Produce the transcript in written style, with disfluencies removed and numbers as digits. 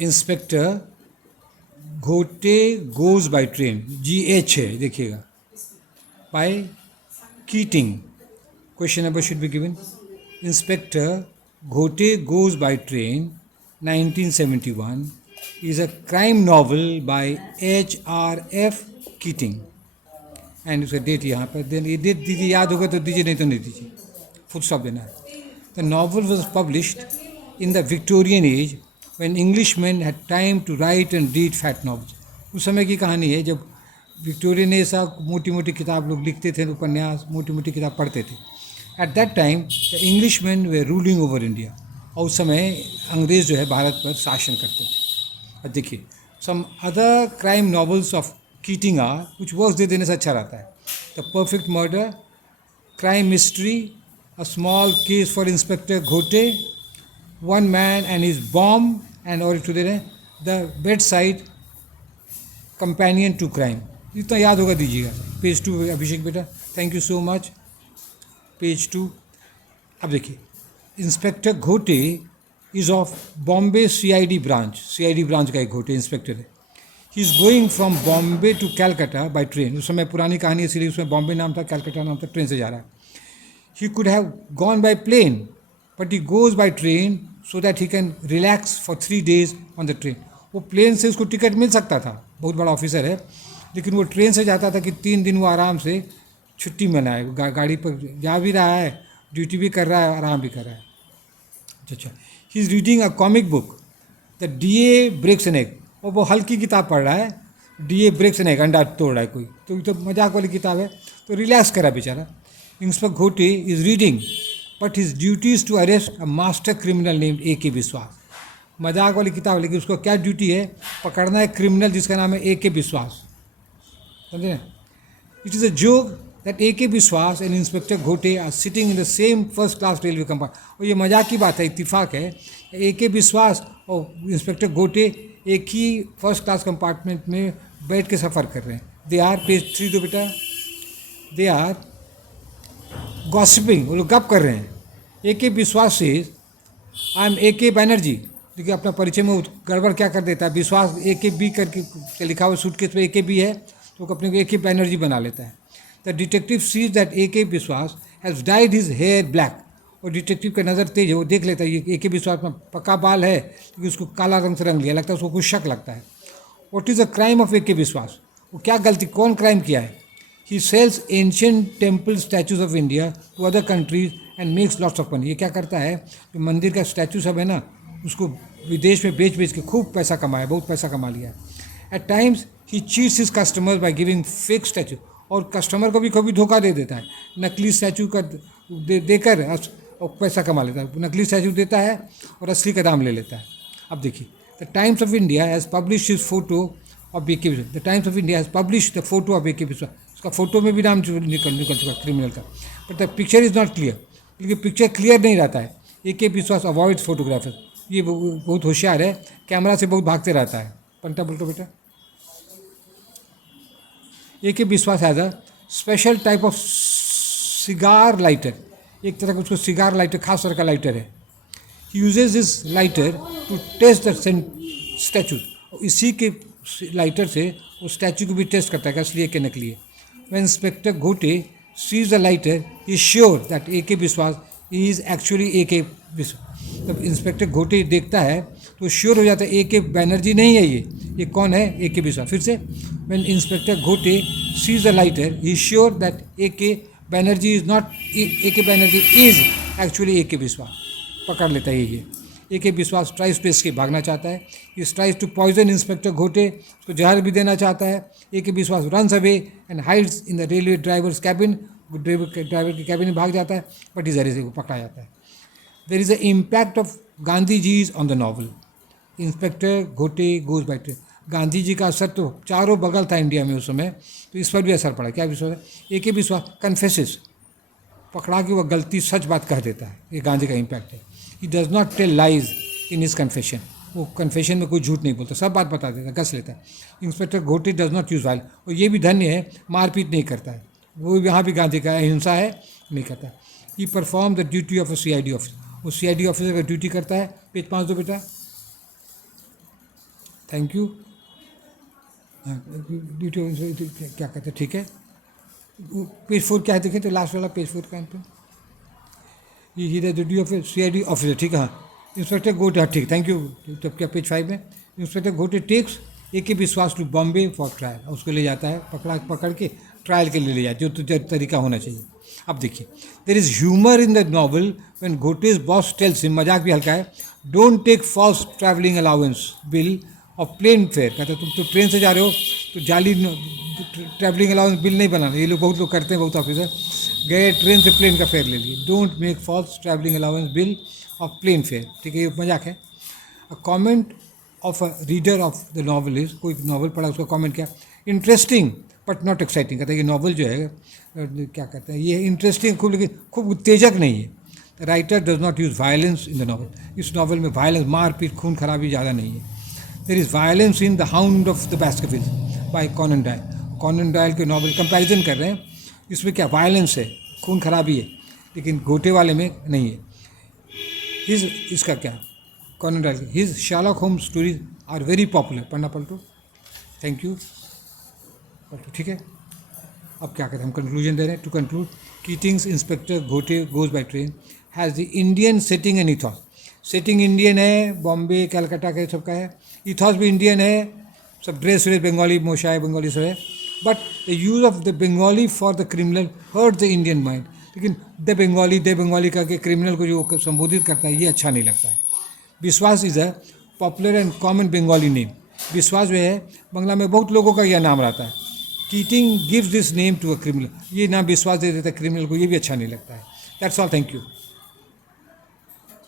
Inspector Ghote goes by train, GH है देखिएगा, by Keating. Question number should be given. Inspector Ghote goes by train 1971 is a crime novel by H.R.F. Keating. And उसका date यहाँ पर then, ये date दीजिए, याद होगा तो दीजिए, नहीं तो नहीं दीजिए, फुल स्टॉप देना है. The novel was published in the Victorian age when Englishman had time to write and read fat novels. उस समय की कहानी है जब विक्टोरियन एज सा मोटी मोटी किताब लोग लिखते थे, उपन्यास मोटी मोटी किताब पढ़ते थे. At that time the Englishman way ruling over India. और उस समय अंग्रेज़ जो है भारत पर शासन करते थे. अब देखिए, some other crime novels of Keating R, कुछ वर्क्स दे देने से अच्छा रहता है. The perfect murder, crime mystery, a small case for inspector Ghote, one man and his bomb, and और टू दे रहे the bed side companion to crime. इतना याद होगा दीजिएगा. पेज 2 अभिषेक बेटा, thank you so much. Page 2. अब देखिए, inspector Ghote is of Bombay CID branch. CID branch का एक घोटे इंस्पेक्टर है. He is going from Bombay to Calcutta by train. उस समय पुरानी कहानी है, इसलिए उसमें बॉम्बे नाम था, कैलकाटा नाम था, ट्रेन से जा रहा है. He could have gone by plane but he goes by train so that he can relax for 3 days on the train. वो प्लेन से उसको टिकट मिल सकता था, बहुत बड़ा ऑफिसर है, लेकिन वो ट्रेन से जाता था कि 3 दिन वो आराम से छुट्टी मनाए. गाड़ी पर जा भी रहा है, ड्यूटी भी कर रहा है, आराम भी कर रहा है. अच्छा, he is reading a comic book the DA breaks an egg. और वो हल्की किताब पढ़ रहा है, DA ब्रेक्स एन एग, अंडा तोड़ रहा है कोई, तो मजाक वाली किताब है, तो रिलैक्स करा बेचारा. Inspector Ghote is reading but his duty is to arrest a master criminal named AK Vishwas. मजाक वाली किताब है, लेकिन उसको क्या ड्यूटी है, पकड़ना है क्रिमिनल जिसका नाम है AK विश्वास. समझे ना. It is a joke that AK Biswas and Inspector Ghote are sitting in the same first class railway compartment. और ये मजाक की बात है, इत्तिफाक है. AK विश्वास और इंस्पेक्टर घोटे एक ही फर्स्ट क्लास कंपार्टमेंट में बैठ के सफ़र कर रहे हैं. दे आर, पेज 3 दो बेटा, दे आर गॉसिपिंग, वो लोग गप कर रहे हैं. AK विश्वास से आई एम AK बैनर्जी. देखिए अपना परिचय में गड़बड़ क्या कर देता है, विश्वास AKB करके लिखा हुआ सूटकेस पे AKB है, तो अपने को AK बैनर्जी बना लेता है. The detective sees that AK Biswas has dyed his hair black. और डिटेक्टिव का नज़र तेज है, वो देख लेता है ये AK विश्वास में पक्का बाल है, लेकिन उसको काला रंग से रंग लिया, लगता है उसको कुछ शक लगता है. What is the crime of AK विश्वास? वो क्या गलती, कौन क्राइम किया है? He sells ancient temple statues of India to other countries and makes lots of money. ये क्या करता है, जो मंदिर का स्टैचू सब है ना, उसको विदेश में बेच के खूब पैसा कमाया, बहुत पैसा कमा लिया. At times he cheats his customers by giving fake statues. और कस्टमर को भी कभी धोखा दे देता है, नकली स्टैचू का देकर और पैसा कमा लेता है. नकली स्टैचू देता है और असली का दाम ले लेता है. अब देखिए, the times of India has publish his photo of AK विश्वास. The times of India has publish the photo of AK विश्वास. उसका फोटो में भी नाम निकल चुका क्रिमिनल का, but the picture is not clear. क्योंकि पिक्चर क्लियर नहीं रहता है. AK विश्वास अवॉइड फोटोग्राफर. ये बहुत होशियार है, कैमरा से बहुत भागते रहता है. पंटा बोलते बेटा. AK विश्वास has a special type of cigar lighter. एक तरह का उसको सिगार लाइटर, खास तरह का लाइटर है. He uses this lighter to test the statue. इसी के लाइटर से वो स्टैचू को भी टेस्ट करता है कि असली है कि नकली है. When inspector Ghote sees the lighter he is sure that AK Vishwas is actually AK Vishwas. जब इंस्पेक्टर घोटे देखता है तो श्योर हो जाता है AK बैनर्जी नहीं है, ये कौन है, AK विश्वास. फिर से, when inspector Ghote sees the lighter he is sure that AK Banerjee is not, AK Banerjee is actually AK Vishwas. पकड़ लेता है ये. AK विश्वास ट्राइज टू एस्केप, भागना चाहता है. He tries to poison inspector Ghote, उसको जहर भी देना चाहता है. AK Vishwas runs away and hides in the railway drivers cabin. Driver के कैबिन में भाग जाता है, बट इस जरिए से पकड़ा जाता है. There is a impact of Gandhi ji's on the novel. Inspector Ghote goes by train. Gandhi ji का असर तो चारों बगल था इंडिया में उस समय, तो इस पर भी असर पड़ा. क्या विश्वास है, AK विश्वास कन्फेसेस, पकड़ा कि वह गलती सच बात कह देता है. ये गांधी का इम्पैक्ट है. He does not tell lies in his confession. वो कन्फेशन में कोई झूठ नहीं बोलता, सब बात बता देता, कस लेता है. इंस्पेक्टर घोटे डज नॉट यूज वायलेंस. और ये भी धन्य है, मारपीट नहीं करता है. वो यहाँ भी गांधी का अहिंसा है, नहीं करता. He perform the duty of a CID officer. वो CID ऑफिसर का ड्यूटी करता है. पेज 5 दो बेटा. Thank you. क्या कहते हैं, ठीक है। पेज 4 क्या है देखें तो, लास्ट वाला पेज 4 का पे ये ड्यूटी ऑफ CID ऑफिसर, ठीक है। हाँ, इंस्पेक्टर गोटे, हाँ ठीक, थैंक यू। तब क्या पेज 5 में इंस्पेक्टर गोटे टेक्स AK विश्वास टू बॉम्बे फॉर ट्रायल, उसको ले जाता है, पकड़ के ट्रायल के लिए ले जाता है, जो तरीका होना चाहिए। अब देखिए, there is humour in the novel when Ghote's boss tells him, मजाक भी हल्का है, don't take false travelling allowance bill और प्लेन फेयर। कहते तुम तो ट्रेन से जा रहे हो तो जाली ट्रैवलिंग अलाउंस बिल नहीं बनाना, ये लोग बहुत लोग करते हैं, बहुत ऑफिसर गए ट्रेन से प्लेन का फेयर ले लिए। Don't make false travelling allowance bill of plane fare, ठीक है, ये मजाक है। A comment of a reader of the novel is, कोई नॉवल पढ़ा उसका कॉमेंट क्या, इंटरेस्टिंग बट नॉट एक्साइटिंग। कहता है ये नॉवल जो है क्या कहते हैं, ये इंटरेस्टिंग खूब, लेकिन खूब उत्तेजक नहीं है। The writer does not use violence in the novel, इस नॉवल में वायलेंस, मारपीट, खून खराबी ज़्यादा नहीं है। There is violence in the hound of the Baskervilles by Conan Doyle. Conan Doyle के नॉवल कंपैरिजन कर रहे हैं, इसमें क्या वायलेंस है, खून खराबी है, लेकिन गोटे वाले में नहीं है। इसका क्या, Conan Doyle, his Sherlock Holmes stories are very popular. पढ़ना पलटो, थैंक यू, पलटो, ठीक है। अब क्या कहते हैं, हम कंक्लूजन दे रहे हैं। To conclude, Keating's inspector Ghote goes by train has the Indian setting and ethos. Setting Indian है, बॉम्बे कलकत्ता का सबका है, इथॉस भी इंडियन है, सब ड्रेस व्रेस बंगाली, मोशाय बंगाली सब है, but the use of the Bengali for the criminal hurt the Indian mind. लेकिन द बंगाली करके क्रिमिनल को जो संबोधित करता है, ये अच्छा नहीं लगता है। विश्वास is a popular and common Bengali name. विश्वास जो है बंगला में बहुत लोगों का यह नाम रहता है। Keating gives this name to a criminal, ये नाम विश्वास दे देता है क्रिमिनल को, ये भी अच्छा नहीं लगता है। That's all, thank you.